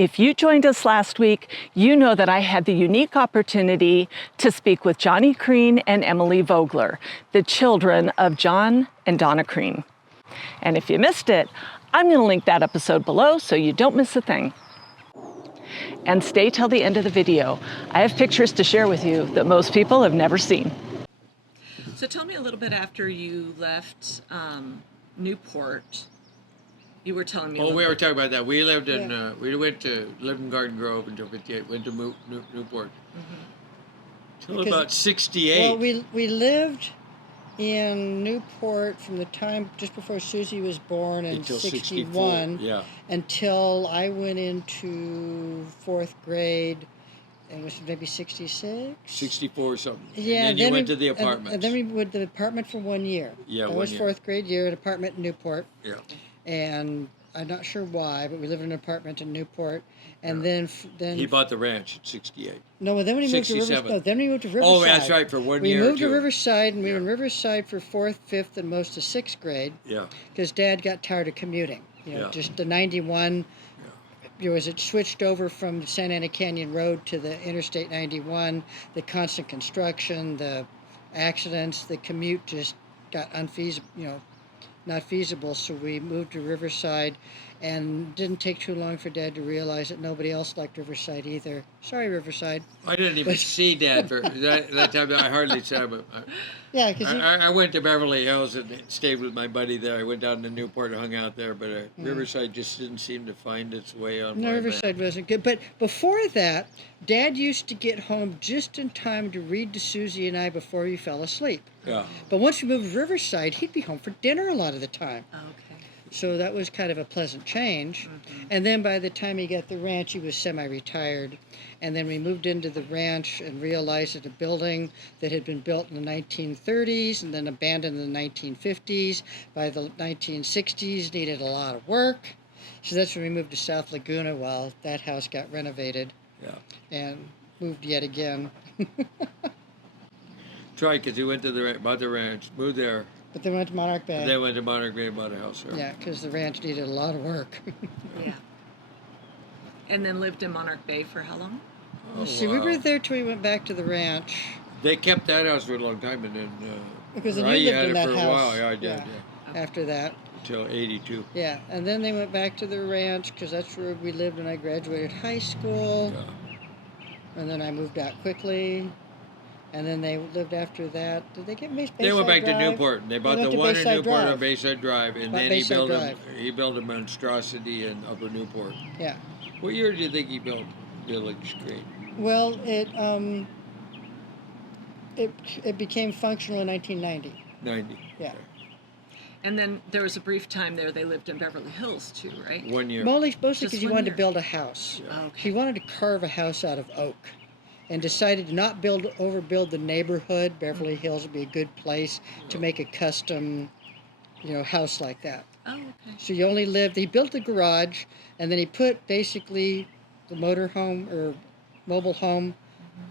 If you joined us last week, you know that I had the unique opportunity to speak with Johnnie Crean and Emily Vogler, the children of John and Donna Crean. And if you missed it, I'm going to link that episode below so you don't miss a thing. And stay till the end of the video. I have pictures to share with you that most people have never seen. So tell me a little bit after you left Newport. You were telling me. Oh, we were talking about that. We lived in, lived in Garden Grove until 58. Went to Newport until about 68. Well, we lived in Newport from the time just before Susie was born in Until 61. 64, yeah. Until I went into 4th grade. It was maybe 66? 64 or something. Yeah. And then you went to the apartment. And then we went to the apartment for 1 year. Yeah, that 1 was year. 4th grade year, an apartment in Newport. Yeah. And I'm not sure why, but we lived in an apartment in Newport. And then He bought the ranch in 68. No, then when he moved to 67. Riverside. No, then we moved to Riverside. Oh, that's right, for 1 year. We moved or to two. Riverside, and we were in Yeah. Riverside for 4th, 5th, and most of 6th grade. Yeah. Because Dad got tired of commuting. Yeah. Just the 91. It switched over from Santa Ana Canyon Road to the Interstate 91. The constant construction, the accidents, the commute just got unfeasible. Not feasible. So we moved to Riverside, and didn't take too long for Dad to realize that nobody else liked Riverside either. Sorry, Riverside. I didn't even see Dad for that time. I hardly saw him. Yeah, because I went to Beverly Hills and stayed with my buddy there. I went down to Newport and hung out there, but Riverside just didn't seem to find its way on my Riverside wasn't good. But before that, Dad used to get home just in time to read to Susie and I before we fell asleep. Yeah. But once we moved to Riverside, he'd be home for dinner a lot of the time. Okay. So that was kind of a pleasant change. And then by the time he got the ranch, he was semi-retired. And then we moved into the ranch and realized that a building that had been built in the 1930s and then abandoned in the 1950s, by the 1960s needed a lot of work. So that's when we moved to South Laguna while that house got renovated. Yeah. And moved yet again. Tried because he went to bought the ranch, moved there, But then went to Monarch Bay. and then went to Monterey Bay and bought a house there. Yeah, because the ranch needed a lot of work. Yeah. And then lived in Monarch Bay for how long? Oh, See, we were there till we went back to the ranch. They kept that house for a long time, and then Because then I you lived had in it that for a house. while. Yeah, I did. Yeah. Yeah. After that. Until 82. Yeah, and then they went back to the ranch because that's where we lived when I graduated high school. Yeah. And then I moved out quickly. And then they lived after that. Did they get Bayside They went back Drive? to Newport, and they bought went the to one in Bayside Newport Drive. on Bayside Drive, and Bought then Bayside he built a monstrosity in Upper Newport. Yeah. What year do you think he built Village Crean? Well, it became functional in 1990. 90. Yeah. And then there was a brief time there they lived in Beverly Hills too, right? 1 year. Mostly Just because he 1 wanted year. to build a house. Yeah. Okay. He wanted to carve a house out of oak and decided to not overbuild the neighborhood. Beverly Hills would be a good place to make a custom, house like that. Oh, okay. So he built the garage, and then he put basically the motorhome or mobile home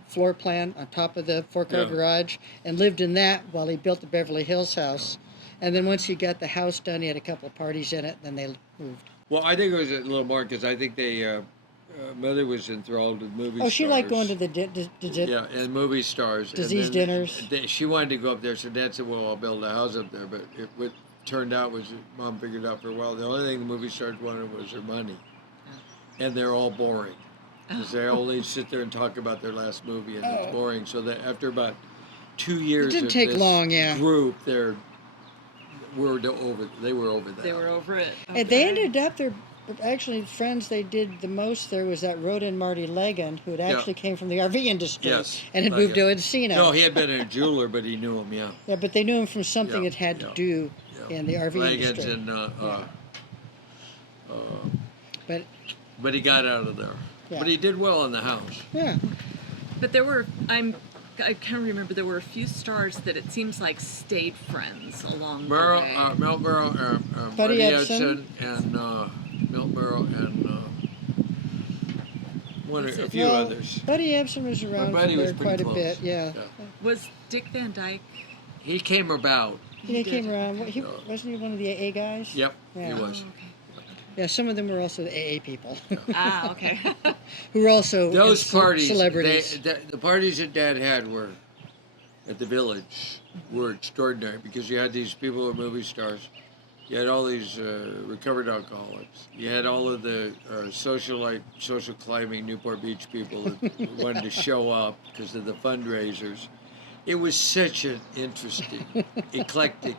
floor plan on top of the four-car Yeah. garage and lived in that while he built the Beverly Hills house. And then once he got the house done, he had a couple of parties in it, then they moved. Well, I think it was a little more because I think Mother was enthralled with movie stars. Oh, she liked going to the Yeah, and movie stars. disease And then dinners. She wanted to go up there, so Dad said, well, I'll build a house up there. But what turned out was Mom figured out for a while, the only thing the movie stars wanted was their money. And they're all boring. Because they only sit there and talk about their last movie, and it's boring. So that after about 2 years didn't of take this long, yeah. group, they were over that. They were over it. And they ended up actually friends they did the most there was that Rhoda and Marty Legan, who had actually came from the RV industry Yes, and had moved to Legan. Encino. No, he had been a jeweler, but he knew him, yeah. Yeah, but they knew him from something Yeah, that had yeah, to do in the RV Legan's industry. and, but he got out of there. Yeah. But he did well in the house. Yeah. But I can't remember, there were a few stars that it seems like stayed friends along the way. Milt Burrow, Buddy Buddy Ebsen. Ebsen, and Milt Burrow, and a few Well, others. Buddy Ebsen was around Buddy for was there pretty quite a close. bit, yeah. Was Dick Van Dyke? He came about. He came did. around. Wasn't he one of the AA guys? Yep, Yeah. he was. Oh, okay. Yeah, some of them were also the AA people. Ah, okay. Who were also Those parties, celebrities. the parties that Dad had were at the Village were extraordinary because you had these people who were movie stars. You had all these recovered alcoholics. You had all of the social climbing Newport Beach people that wanted to show up because of the fundraisers. It was such an interesting, eclectic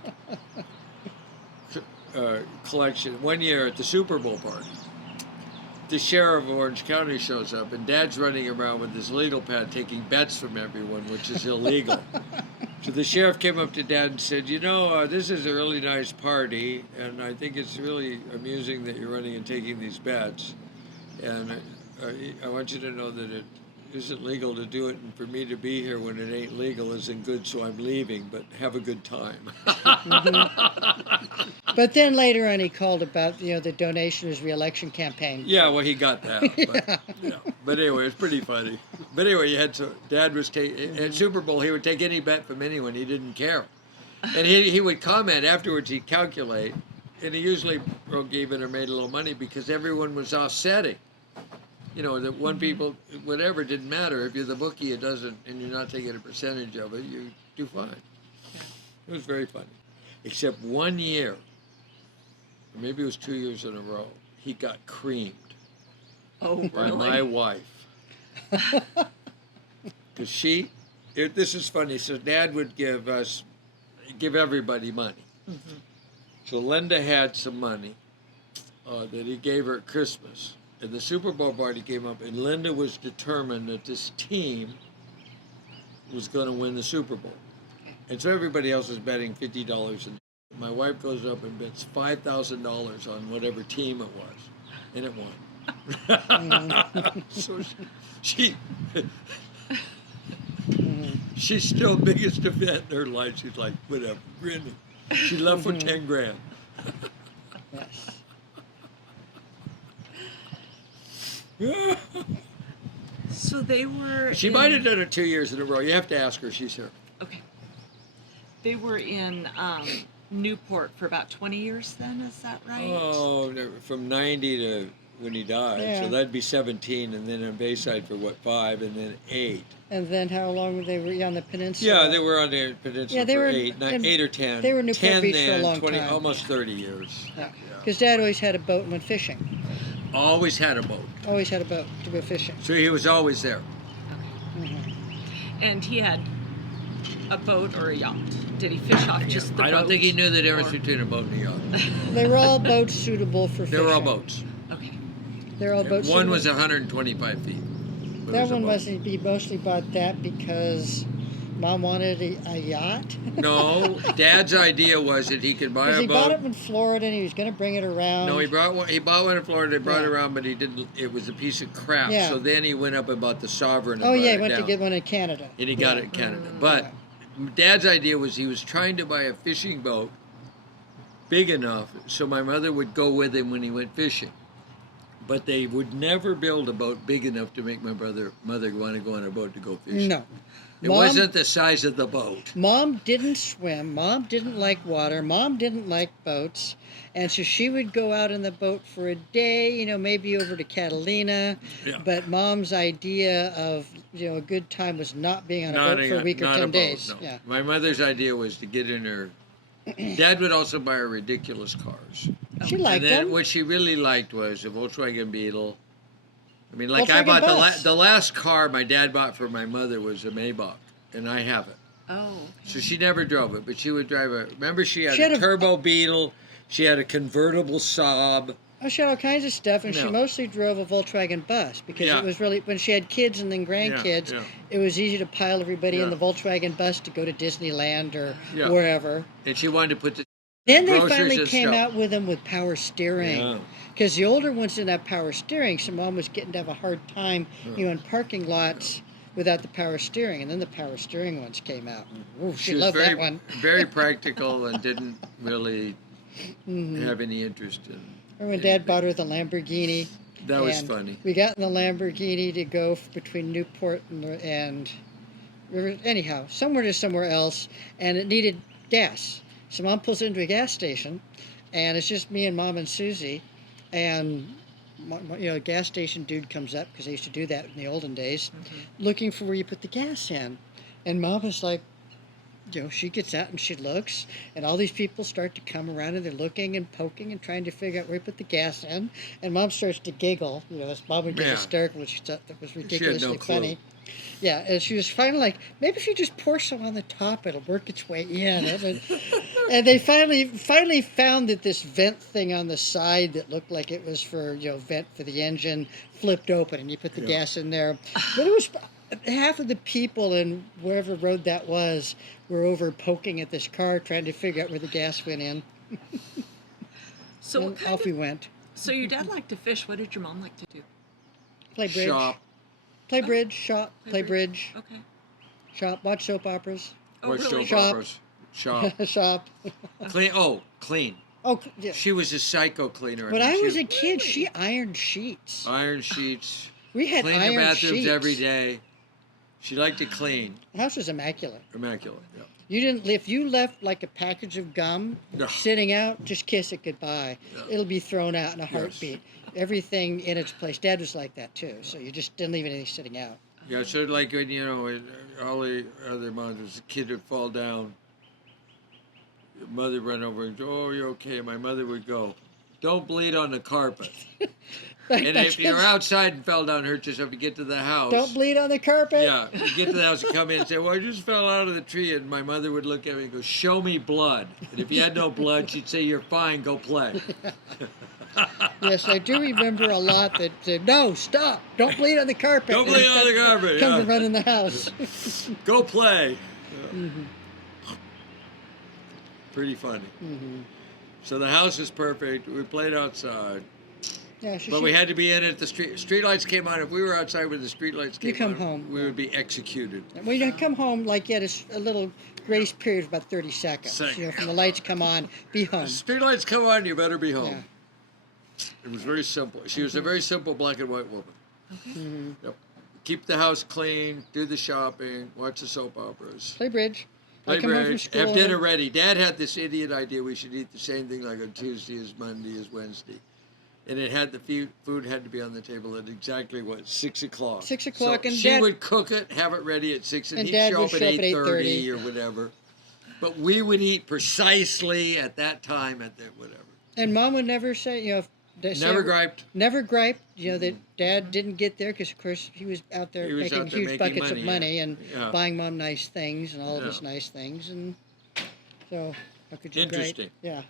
collection. One year at the Super Bowl party, the sheriff of Orange County shows up, and Dad's running around with his legal pad taking bets from everyone, which is illegal. So the sheriff came up to Dad and said, this is a really nice party, and I think it's really amusing that you're running and taking these bets. And I want you to know that it isn't legal to do it, and for me to be here when it ain't legal isn't good, so I'm leaving, but have a good time. But then later on he called about, the donation of his re-election campaign. Yeah, well, he got that. But anyway, it's pretty funny. But anyway, Dad was at Super Bowl, he would take any bet from anyone. He didn't care. And he would comment afterwards, he'd calculate, and he usually broke even or made a little money because everyone was offsetting. That one people, whatever, didn't matter. If you're the bookie, it doesn't, and you're not taking a percentage of it, you do fine. Yeah. It was very funny. Except one year, or maybe it was 2 years in a row, he got creamed. Oh, by really? my wife. Because this is funny, so Dad would give everybody money. Mm-hmm. So Linda had some money that he gave her at Christmas. And the Super Bowl party came up, and Linda was determined that this team was going to win the Super Bowl. And so everybody else was betting $50. And my wife goes up and bets $5,000 on whatever team it was, and it won. So she's still biggest event in her life. She's like, whatever, grinning. She left for 10 grand. Yes. So they were. She might have done it 2 years in a row. You have to ask her. She's here. Okay. They were in Newport for about 20 years then, is that right? Oh, from 90 to when he died. Yeah. So that'd be 17, and then on Bayside for 5, and then 8. And then how long were they on the peninsula? Yeah, they were on the peninsula for 8 or 10. They were in Newport 10 Beach then, for a long 20, time. almost 30 years. Because Dad always had a boat and went fishing. Always had a boat. Always had a boat to go fishing. So he was always there. And he had a boat or a yacht? Did he fish off just the boat? I don't think he knew the difference between a boat and a yacht. They were all boats suitable for fishing. They were all boats. Okay. They're all boats. One suitable. was 125 feet. That one mostly, he mostly bought that because Mom wanted a yacht. No, Dad's idea was that he could buy a boat. He bought it in Florida and he was going to bring it around. No, he bought one in Florida. He brought it around, but he didn't. It was a piece of crap. Yeah. So then he went up and bought the Sovereign. Oh yeah, he went to get one in Canada. And he got it in Canada. But Dad's idea was he was trying to buy a fishing boat big enough so my mother would go with him when he went fishing. But they would never build a boat big enough to make my mother want to go on a boat to go fishing. No. It wasn't the size of the boat. Mom didn't swim. Mom didn't like water. Mom didn't like boats. And so she would go out in the boat for a day, maybe over to Catalina. Yeah. But Mom's idea of, a good time was not being on a boat for a week or 10 days. No. Yeah. My mother's idea was to get in her. Dad would also buy her ridiculous cars. She liked and then them. what she really liked was a Volkswagen Beetle. I mean, I Volkswagen bought bus. the last car my dad bought for my mother was a Maybach, and I have it. Oh. So she never drove it, but she would drive a. Remember, she had a turbo Beetle. She had a convertible Saab. Oh, she had all kinds of stuff, and she Yeah. mostly drove a Volkswagen bus because Yeah. it was really, when she had kids and then grandkids, Yeah. it was easy to pile everybody in Yeah. the Volkswagen bus to go to Disneyland or Yeah. wherever. And she wanted to put the. Then they groceries finally and came stuff. out with them with power steering. Yeah. Because the older ones didn't have power steering, so Mom was getting to have a hard time, in parking lots without the power steering. And then the power steering ones came out. Ooh, she was loved very, that one. very practical and didn't really have any interest in. Or when Dad bought her the Lamborghini. That was and funny. We got in the Lamborghini to go between Newport and River, anyhow, somewhere to somewhere else, and it needed gas. So Mom pulls into a gas station, and it's just me and Mom and Susie. And a gas station dude comes up, because they used to do that in the olden days, looking for where you put the gas in. And Mom was like, she gets out and she looks, and all these people start to come around, and they're looking and poking and trying to figure out where to put the gas in. And Mom starts to giggle. As Mom would get hysterical, she thought that was ridiculously funny. Yeah, and she was finally like, maybe if you just pour some on the top, it'll work its way in. And they finally found that this vent thing on the side that looked like it was for vent for the engine flipped open, and you put the gas in there. But it was half of the people in wherever road that was were over poking at this car trying to figure out where the gas went in. So off we went. So your dad liked to fish. What did your mom like to do? Play bridge. Shop. Play bridge, shop, play bridge. Okay. Shop, watch soap operas. Oh, Watch really? soap operas. Shop. Shop. Clean. Oh, clean. Oh, yeah. She was a psycho cleaner. When I was she a kid, she ironed sheets. iron sheets. We had Cleaned the iron bathrooms sheets. every day. She liked to clean. The house was immaculate. Immaculate. Yeah. You didn't. If you left like a package of gum No. sitting out, just kiss it goodbye. No. It'll be thrown out in a heartbeat. Everything in its place. Dad was like that too. So you just didn't leave anything sitting out. Yeah, so like when, all the other moms, a kid would fall down, mother would run over and go, oh, you're okay. My mother would go, don't bleed on the carpet. And if you're outside and fell down and hurt yourself, you get to the house. Don't bleed on the carpet. Yeah, you get to the house and come in and say, well, I just fell out of the tree. And my mother would look at me and go, show me blood. And if you had no blood, she'd say, you're fine, go play. Yes, I do remember a lot that said, no, stop, don't bleed on the carpet. Don't bleed on the carpet. Come Yeah. to run in the house. Go play. Yeah. Mm-hmm. Pretty funny. Mm-hmm. So the house is perfect. We played outside. Yeah, But we had to be in at the street lights came on. If we were outside when the street lights came You come on, home. we would be executed. When you come home, like you had a little grace period of about 30 seconds. From the lights come on, be home. Street lights come on, you better be home. Yeah. It was very simple. She was a very simple black and white woman. Mm-hmm. Yep. Keep the house clean, do the shopping, watch the soap operas. Play bridge. Play I come home from bridge, school have dinner and- ready. Dad had this idiot idea we should eat the same thing like on Tuesday as Monday as Wednesday. And it had food had to be on the table at exactly 6 o'clock. 6 o'clock, so and she Dad would cook it, have it ready at 6, and And he'd Dad show would up at 8:30 or whatever. But we would eat precisely at that time at the whatever. And Mom would never say, Never griped. Never griped, that Dad didn't get there because, of course, he was out there He was making out there huge making buckets money, of money yeah. and Yeah. buying Mom nice things and all of Yeah. us nice things. And so, how could you gripe? Interesting. Yeah.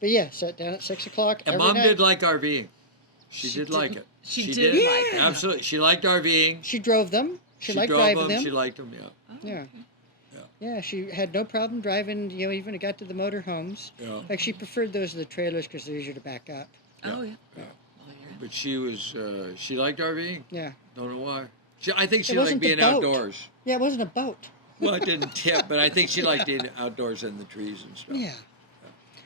But yeah, sat down at 6 o'clock. And every Mom night. did like RVing. She did like it. She did like it. Absolutely. She liked RVing. She drove them. She liked drove driving them. She liked them, yeah. Oh, Yeah. okay. Yeah, she had no problem driving, even it got to the motorhomes. Yeah. In fact, she preferred those to the trailers because they're easier to back up. Oh, yeah. Yeah. Well, you're- But she was, she liked RVing. Yeah. Don't know why. I think she It liked wasn't the being boat. outdoors. Yeah, it wasn't a boat. Well, it didn't tip, but I think she liked being outdoors in the trees and stuff. Yeah.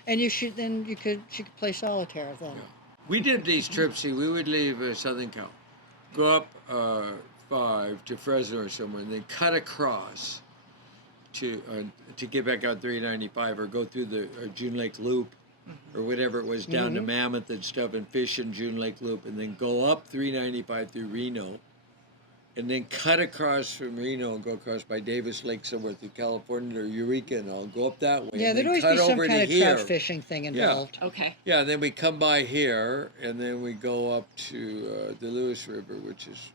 And she could play solitaire then. Yeah. We did these trips. See, we would leave Southern Cal, go up 5 to Fresno or somewhere, and then cut across to get back out 395 or go through the June Lake Loop or whatever it was down to Mammoth and stuff and fish in June Lake Loop and then go up 395 through Reno and then cut across from Reno and go across by Davis Lake somewhere through California or Eureka and I'll go up that way. Yeah, and there'd then always cut be some over kind to of here. trout fishing thing involved. Okay. Yeah, and then we come by here, and then we go up to the Lewis River, which is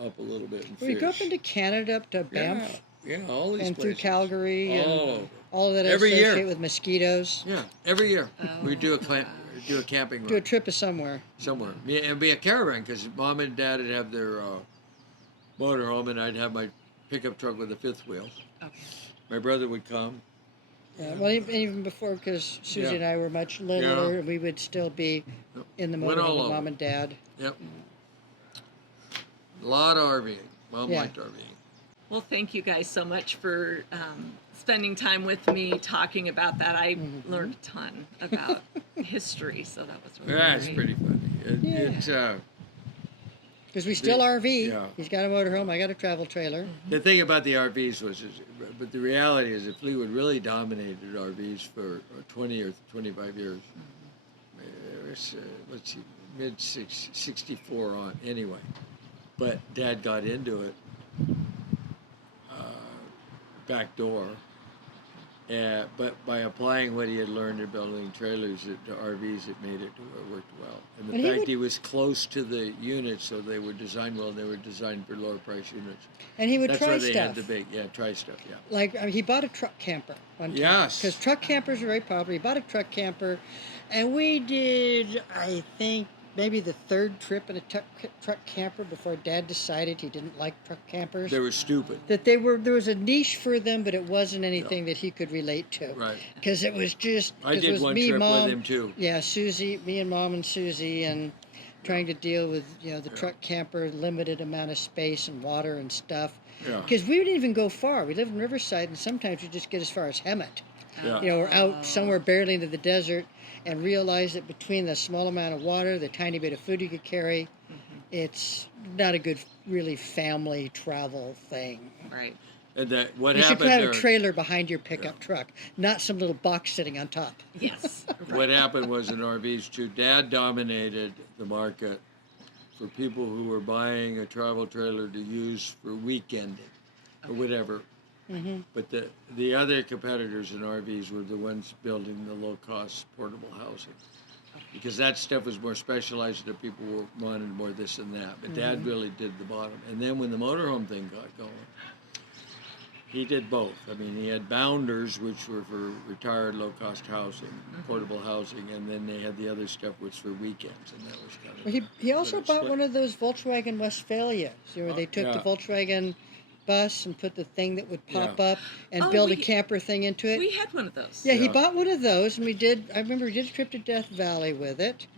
up a little bit and We go up fish. into Canada, up to Banff, Yeah, all these and places. through Calgary, All and over. all of that Every year. associated with mosquitoes. Yeah, every year Oh, we do a camping Do a run trip of somewhere. somewhere. And be a caravan because Mom and Dad would have their motorhome, and I'd have my pickup truck with a fifth wheel. Okay. My brother would come. Well, even before, because Susie Yeah. and I were much littler, we would still be Yep. in the Went all motorhome with over. Mom and Dad. Yep. A lot of RVing. Mom Yeah. liked RVing. Well, thank you guys so much for spending time with me talking about that. I learned a ton about history, so that was really Yeah, it's great. pretty funny. It's Because we still RV. yeah. He's got a motorhome. I got a travel trailer. The thing about the RVs but the reality is if Fleetwood really dominated RVs for 20 or 25 years, was, let's see, mid-64 on, anyway. But Dad got into it, back door. But by applying what he had learned in building trailers to RVs, it made it to where it worked well. And the fact he was close to the units, so they were designed well, and they were designed for lower price units. And he would That's try why stuff. they had the big, try stuff, yeah. Like, he bought a truck camper one time. Yes. Because truck campers are very popular. He bought a truck camper, and we did, I think, maybe the third trip in a truck camper before Dad decided he didn't like truck campers. They were stupid. That there was a niche for them, but it wasn't anything that he could relate to. Right. Because it was just... I did it was one me, trip Mom, with him, too. Yeah, Susie, me and Mom and Susie, and trying to deal with, the truck camper, limited amount of space and water and stuff. Yeah. Because we didn't even go far. We lived in Riverside, and sometimes we just get as far as Hemet. Yeah. We're out somewhere barely into the desert, and realize that between the small amount of water, the tiny bit of food you could carry, it's not a good, really family travel thing. Right. And that what You should happened have there, a trailer behind your pickup truck, not some little box sitting on top. Yes. what happened was in RVs too, Dad dominated the market for people who were buying a travel trailer to use for weekending or whatever. But the other competitors in RVs were the ones building the low-cost portable housing, because that stuff was more specialized to people who wanted more this and that. But Dad really did the bottom. And then when the motorhome thing got going, he did both. I mean, he had bounders, which were for retired low-cost housing, portable housing, and then they had the other stuff, which for weekends, and that was kind of... Well, he also bought one of those Volkswagen Westphalias, where they took the Volkswagen bus and put the thing that would pop up and build a camper thing into it. We had one of those. Yeah, he bought one of those, and I remember we did a trip to Death Valley with it,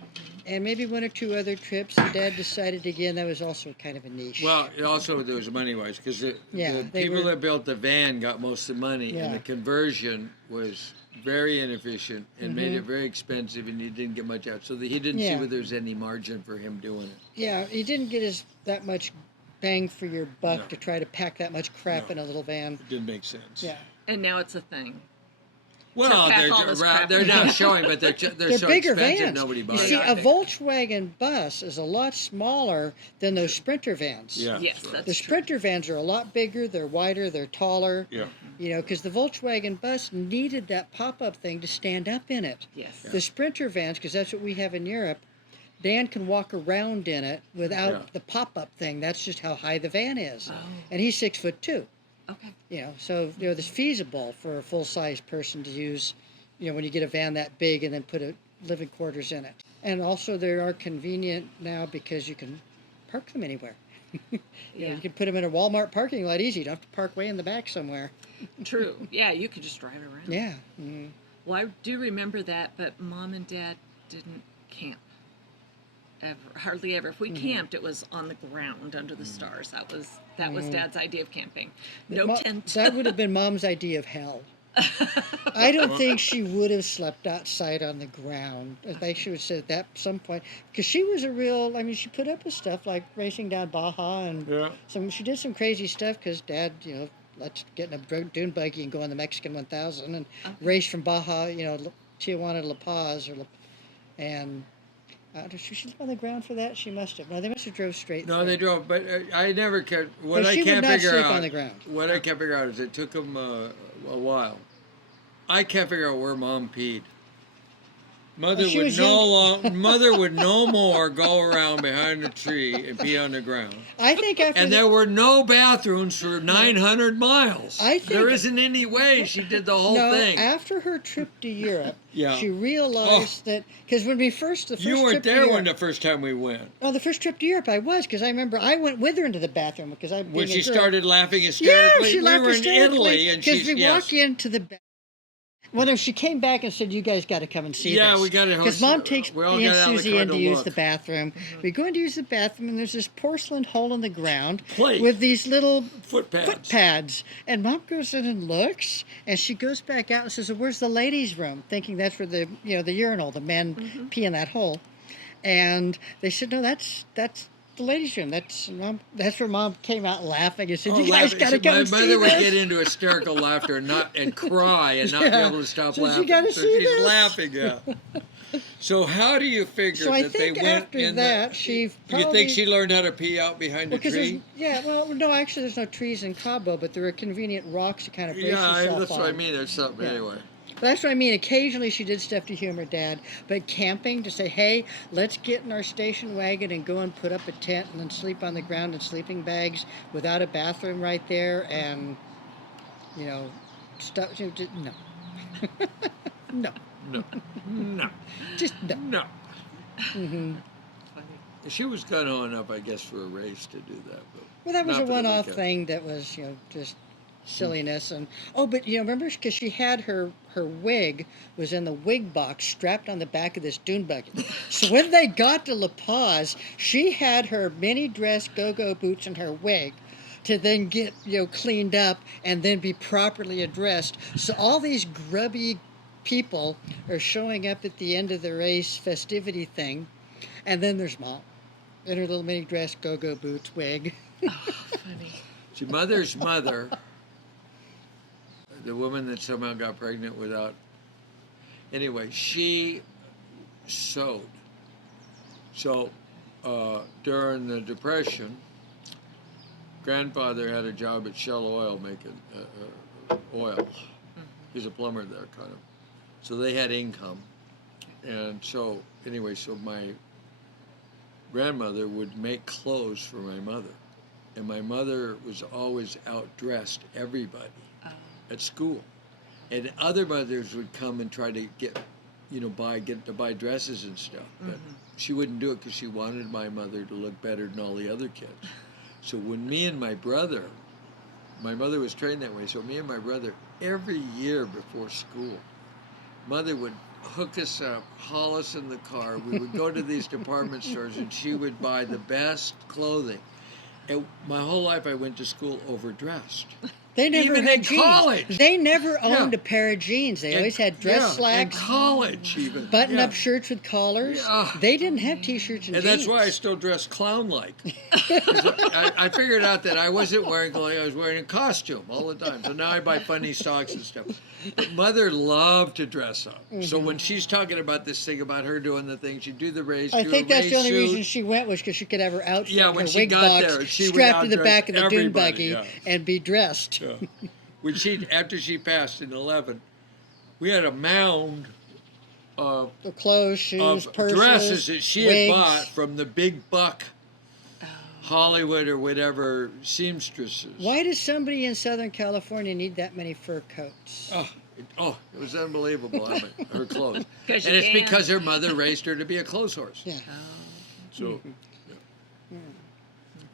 and maybe one or two other trips, and Dad decided again that was also kind of a niche. Well, also there was money-wise, because the people that built the van got most of the money, and the conversion was very inefficient and made it very expensive, and he didn't get much out. So he didn't see where there was any margin for him doing it. Yeah, he didn't get that much bang for your buck to try to pack that much crap in a little van. It didn't make sense. Yeah. And now it's a thing. Well, they're not showing, but they're so bigger expensive, vans. nobody You buys see, it. a Volkswagen bus is a lot smaller than those Sprinter vans. Yeah. Yes, that's The true. Sprinter vans are a lot bigger, they're wider, they're taller. Yeah. Because the Volkswagen bus needed that pop-up thing to stand up in it. Yes. The Sprinter vans, because that's what we have in Europe, Dan can walk around in it without the pop-up thing. That's just how high the van is. Oh. And he's 6'2". Okay. So it's feasible for a full-size person to use, when you get a van that big and then put living quarters in it. And also they are convenient now because you can park them anywhere. You can put them in a Walmart parking lot easy. You don't have to park way in the back somewhere. True. Yeah, you could just drive around. Yeah. Well, I do remember that, but Mom and Dad didn't camp. Ever, hardly ever. If we camped, it was on the ground under the stars. That was Dad's idea of camping. No tent. That would have been Mom's idea of hell. I don't think she would have slept outside on the ground. I think she would have said that at some point. Because she was she put up with stuff like racing down Baja and she did some crazy stuff because Dad, let's get in a dune buggy and go on the Mexican 1000 and race from Baja, Tijuana to La Paz and she sleep on the ground for that? She must have. No, they must have drove straight. No, they drove, but I never kept. What I she can't would not figure sleep out. on the ground. What I can't figure out is it took them a while. I can't figure out where Mom peed. Mother would no more go around behind a tree and pee on the ground. I think after there were no bathrooms for 900 miles. I think there isn't any way she did the whole thing. After her trip to Europe, Yeah. she realized that because when we first the first You weren't trip to there Europe, when the first time we went. Oh, the first trip to Europe I was because I remember I went with her into the bathroom because I When she being a girl- started laughing hysterically, Yeah, she laughed we were in hysterically Italy, and because she's we walk into the. Well, no, she came back and said, "You guys got to come and see Yeah, this." we gotta Because host- Mom takes we all me and got out of the Susie car in to to use look. the bathroom. We go in to use the bathroom, and there's this porcelain hole in the ground Plate. with these little Foot pads. And Mom goes in and looks, and she goes back out and says, well, "Where's the ladies' room?" Thinking that's where the the urinal, the men pee in that hole. And they said, "No, that's the ladies' room. That's where Mom came out laughing and said, "You guys got to come and see My mother would this." get into hysterical laughter and cry and not be able to stop So you laughing. gotta see she's this. laughing, yeah. So how do you figure So I that they think went after in that, she You probably... think she learned how to pee out behind a Well, 'cause there's, tree? yeah, well, no, actually, there's no trees in Cabo, but there are convenient rocks to kind of brace yourself That's on. what I mean. There's something Yeah. anyway. But that's what I mean. Occasionally, she did stuff to humor Dad, but camping to say, "Hey, let's get in our station wagon and go and put up a tent and then sleep on the ground in sleeping bags without a bathroom right there," and you know, stuff. No, no, No, no, just no. no. Hmm. Funny. She was gun enough, I guess, for a race to do that. But Well, that was not a for the one-off weekend. thing that was, just silliness. And oh, but remember, because she had her wig was in the wig box strapped on the back of this dune buggy. So when they got to La Paz, she had her mini dress, go-go boots, and her wig to then get cleaned up and then be properly addressed. So all these grubby people are showing up at the end of the race festivity thing, and then there's Mom in her little mini dress, go-go boots, wig. Funny. See, Mother's mother, the woman that somehow got pregnant without. Anyway, she sewed. So during the Depression, grandfather had a job at Shell Oil making oil. He's a plumber there, kind of. So they had income. And so, anyway, so my grandmother would make clothes for my mother. And my mother was always outdressed everybody at school. And other mothers would come and try to get to buy dresses and stuff. But she wouldn't do it because she wanted my mother to look better than all the other kids. So when me and my mother was trained that way, so me and my brother, every year before school, Mother would hook us up, haul us in the car. We would go to these department stores and she would buy the best clothing. And my whole life I went to school overdressed. They never Even had in jeans. college. They never owned Yeah. a pair of jeans. They always had dress slacks, in college even. button-up shirts with collars. Yeah. They didn't have T-shirts and And jeans. that's why I still dress clown-like. I figured out that I wasn't wearing clothing, I was wearing a costume all the time. So now I buy funny socks and stuff. But Mother loved to dress up. So when she's talking about this thing about her doing the thing, she'd do the race, I do think a that's race the only suit. reason she went was because she could have her outfit, Yeah, in when her she wig got box, there, she would strapped to the outdress back of the dune everybody, buggy, yeah. and be dressed. Yeah. When after she passed in 11, we had a mound of The clothes, shoes, purses, dresses that she wigs. had bought from the big buck Hollywood or whatever seamstresses. Why does somebody in Southern California need that many fur coats? It was unbelievable, her clothes. 'Cause And you it's can. because her mother raised her to be a clothes horse. Yeah. So,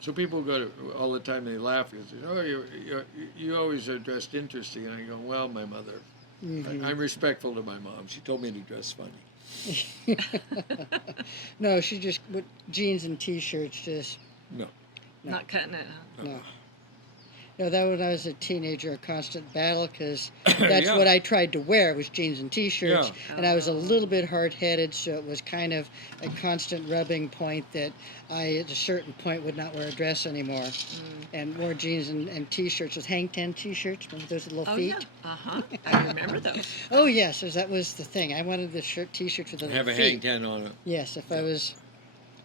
so people go to all the time. They laugh and say, "Oh, you always are dressed interesting." And I go, "Well, my mother, I'm respectful to my mom. She told me to dress funny." No, she just with jeans and T-shirts. Just No. Not cutting it, huh? no. No, that when I was a teenager, a constant battle because that's Yeah. what I tried to wear was jeans and T-shirts, Yeah. and I was a little bit hard-headed, so it was kind of a constant rubbing point that I, at a certain point, would not wear a dress anymore, and wore jeans and T-shirts with hang ten T-shirts. Remember those little Oh, feet? yeah. Uh-huh. I remember those. Oh yes, that was the thing. I wanted the T-shirts with the Have little a feet. hang ten on it. Yes, if I was,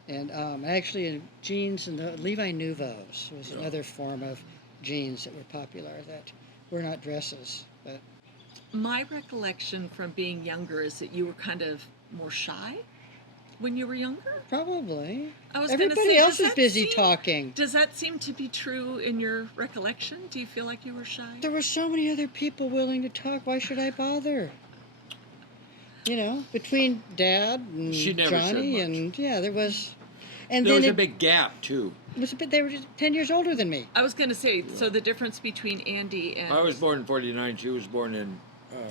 and actually jeans and the Levi Nouveaus was another form of jeans that were popular that were not dresses, but My recollection from being younger is that you were kind of more shy when you were younger. probably. I was gonna Everybody say, else does is that busy seem- talking. Does that seem to be true in your recollection? Do you feel like you were shy? There were so many other people willing to talk. Why should I bother? Between Dad and She never said Johnny, much. and yeah, there was. And There then was a it big gap too. was a bit. They were just 10 years older than me. I was going to say, so the difference between Andy and... I was born in '49. She was born in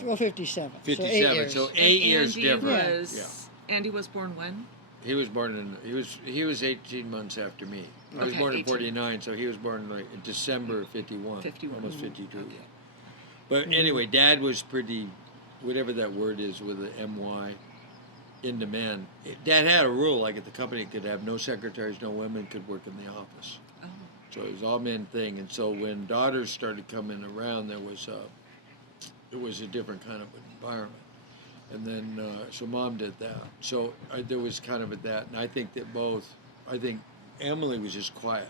Well, 57. '57. So 8 years. So and 8 years Andy different. was... Andy was born when? He was born in he was 18 months after me. I was Okay, born in 18. '49, so he was born like in December of '51. 51. Almost 52. Okay. But anyway, Dad was pretty, whatever that word is with the MY, in demand. Dad had a rule, like at the company, could have no secretaries, no women could work in the office. Oh. So it was all men thing. And so when daughters started coming around, there was a different kind of environment. And then, so Mom did that. So there was kind of that. And I think Emily was just quiet.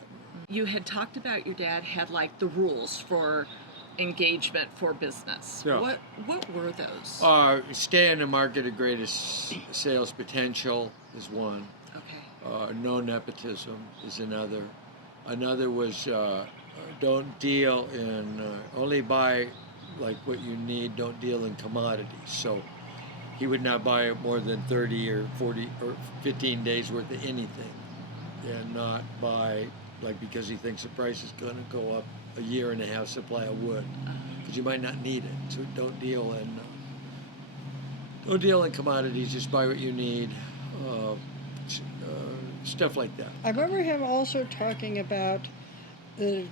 You had talked about your dad had like the rules for engagement for business. Yeah. What were those? Stay in the market of greatest sales potential is one. Okay. No nepotism is another. Another was don't deal in, only buy like what you need, don't deal in commodities. So he would not buy more than 30 or 40 or 15 days worth of anything, and not buy like because he thinks the price is going to go up a year and a half supply of wood, because you might not need it. So don't deal in commodities, just buy what you need. Stuff like that. I remember him also talking about the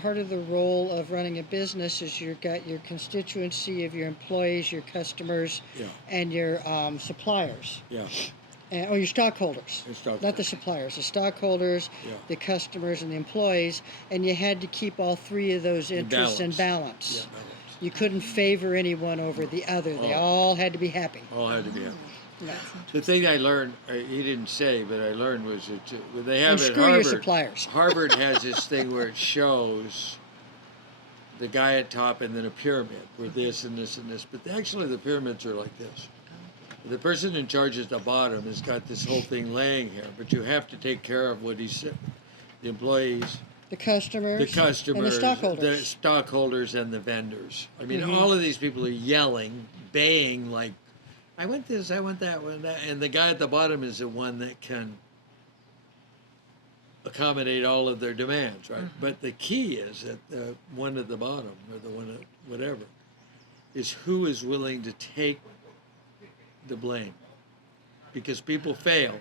part of the role of running a business is you've got your constituency of your employees, your customers, Yeah. and your suppliers. Yeah. Or your stockholders. Your stockholders. Not the suppliers, the stockholders, Yeah. the customers, and the employees. And you had to keep all three of those interests in balance. balance. Yeah, balance. You couldn't favor anyone over the other. They all had to be happy. All had to be happy. Yeah. The thing I learned, he didn't say, but I learned was that they have And at screw your Harvard. suppliers. Harvard has this thing where it shows the guy at top and then a pyramid where this and this and this. But actually, the pyramids are like this. The person in charge at the bottom has got this whole thing laying here, but you have to take care of what he said. The employees, The customers, and the stockholders. the stockholders and the vendors. I mean, all of these people are yelling, baying like, I want this, I want that, one, that. And the guy at the bottom is the one that can accommodate all of their demands, right? But the key is that the one at the bottom, or the one at whatever, is who is willing to take the blame. Because people fail.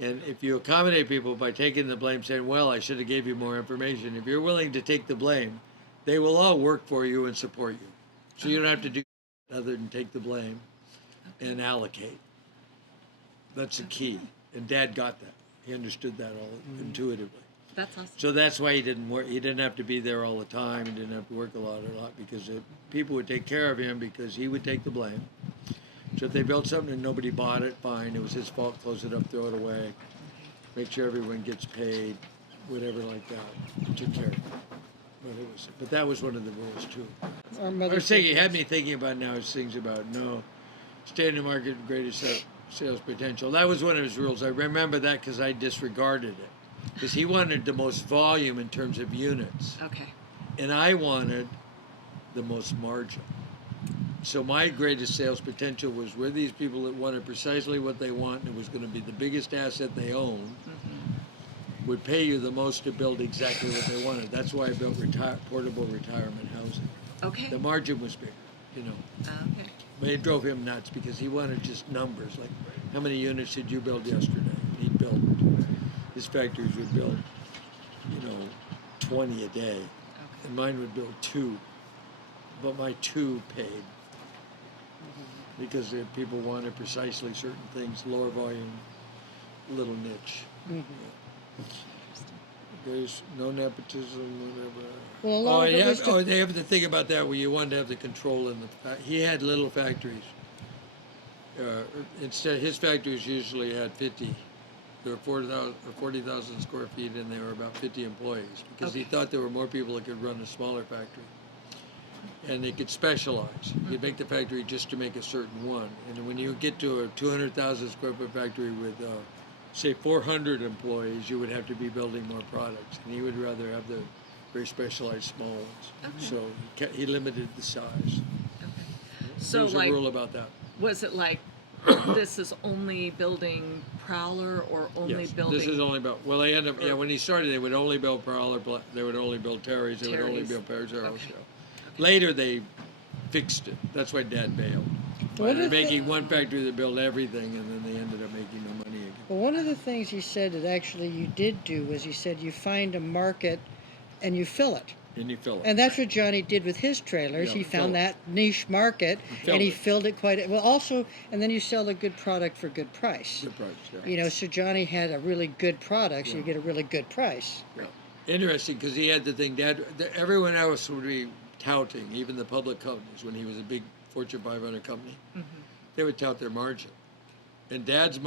And if you accommodate people by taking the blame, saying, well, I should have gave you more information, if you're willing to take the blame, they will all work for you and support you. So you don't have to do other than take the blame and allocate. That's the key. And Dad got that. He understood that all intuitively. That's awesome. So that's why he didn't work. He didn't have to be there all the time. He didn't have to work a lot, because people would take care of him because he would take the blame. So if they built something and nobody bought it, fine. It was his fault. Close it up, throw it away. Make sure everyone gets paid, whatever like that. He took care of it. But that was one of the rules too. Our mother I was thinking, had me thinking about now is things about stay in the market with greatest sales potential. That was one of his rules. I remember that because I disregarded it. Because he wanted the most volume in terms of units. Okay. And I wanted the most margin. So my greatest sales potential was where these people that wanted precisely what they want, and it was going to be the biggest asset they own, would pay you the most to build exactly what they wanted. That's why I built portable retirement housing. Okay. The margin was bigger, Okay. But it drove him nuts because he wanted just numbers, like how many units did you build yesterday? And he'd build, his factories would build, 20 a day, and mine would build 2. But my 2 paid because people wanted precisely certain things, lower volume, little niche. Yeah. There's no nepotism, whatever. Well, a lot of it was they have to think about that where you wanted to have the control in he had little factories. Instead, his factories usually had 50. There were 40,000 square feet, and there were about 50 employees because he thought there were more people that could run a smaller factory. And they could specialize. You'd make the factory just to make a certain one. And when you get to a 200,000 square foot factory with, say, 400 employees, you would have to be building more products. And he would rather have the very specialized small ones. So he limited the size. So There's a rule about that. was it like this is only building Prowler or only Yes, building? this is only built. Well, they end up. Yeah, when he started, they would only build Prowler. They would only build Terry's. They would only Terry's. build Pairs. Okay. Later, they fixed it. That's why Dad bailed. What They're if they- making one factory that built everything, and then they ended up making no money again. Well, one of the things he said that actually you did do was he said you find a market and you fill it. And you fill it. And that's what Johnny did with his trailers. Yeah, He fill found it. that niche market and he filled filled it quite well. Also, and then you sell a good product for good price. Good price, yeah. So Johnny had a really good product, so you get a really good price. Yeah. Interesting, because he had the thing, everyone else would be touting, even the public companies, when he was a big Fortune 500 company. they would tout their margin. And Dad's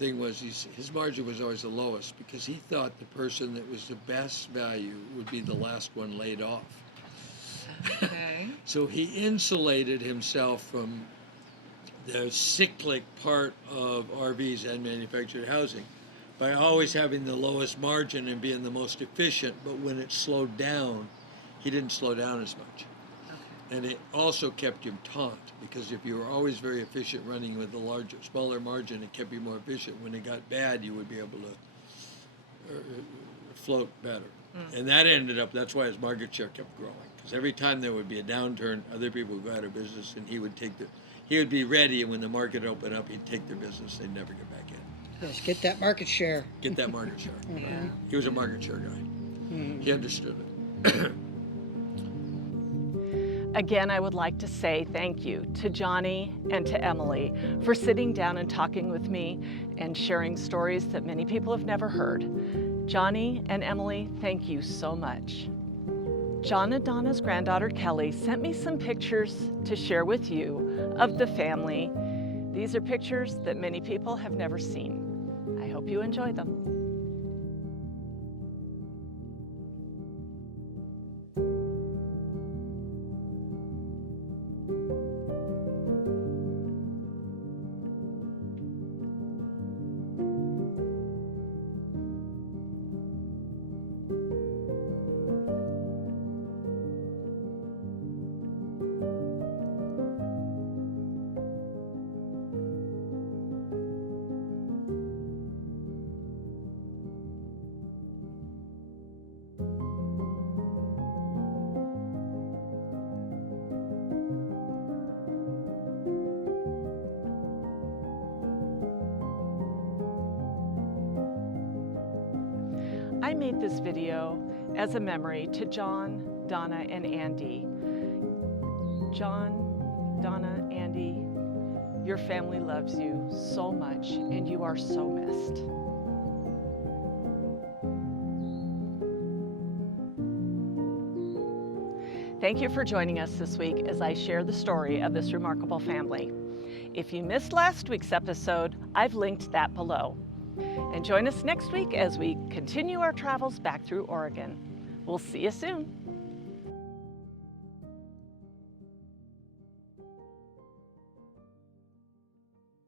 thing was his margin was always the lowest because he thought the person that was the best value would be the last one laid off. Okay. So he insulated himself from the cyclic part of RVs and manufactured housing by always having the lowest margin and being the most efficient, but when it slowed down, he didn't slow down as much. Okay. And it also kept him taut, because if you were always very efficient running with a smaller margin, it kept you more efficient. When it got bad, you would be able to float better. And that ended up, that's why his market share kept growing. Because every time there would be a downturn, other people would go out of business, and he would be ready, and when the market opened up, he'd take their business. They'd never get back in. Yes, get that market share. Get that market share. Yeah. He was a market share guy. He understood it. Again, I would like to say thank you to Johnnie and to Emily for sitting down and talking with me and sharing stories that many people have never heard. Johnnie and Emily, thank you so much. John and Donna's granddaughter Kelly sent me some pictures to share with you of the family. These are pictures that many people have never seen. I hope you enjoy them. I made this video as a memory to John, Donna, and Andy. John, Donna, Andy, your family loves you so much, and you are so missed. Thank you for joining us this week as I share the story of this remarkable family. If you missed last week's episode, I've linked that below. And join us next week as we continue our travels back through Oregon. We'll see you soon.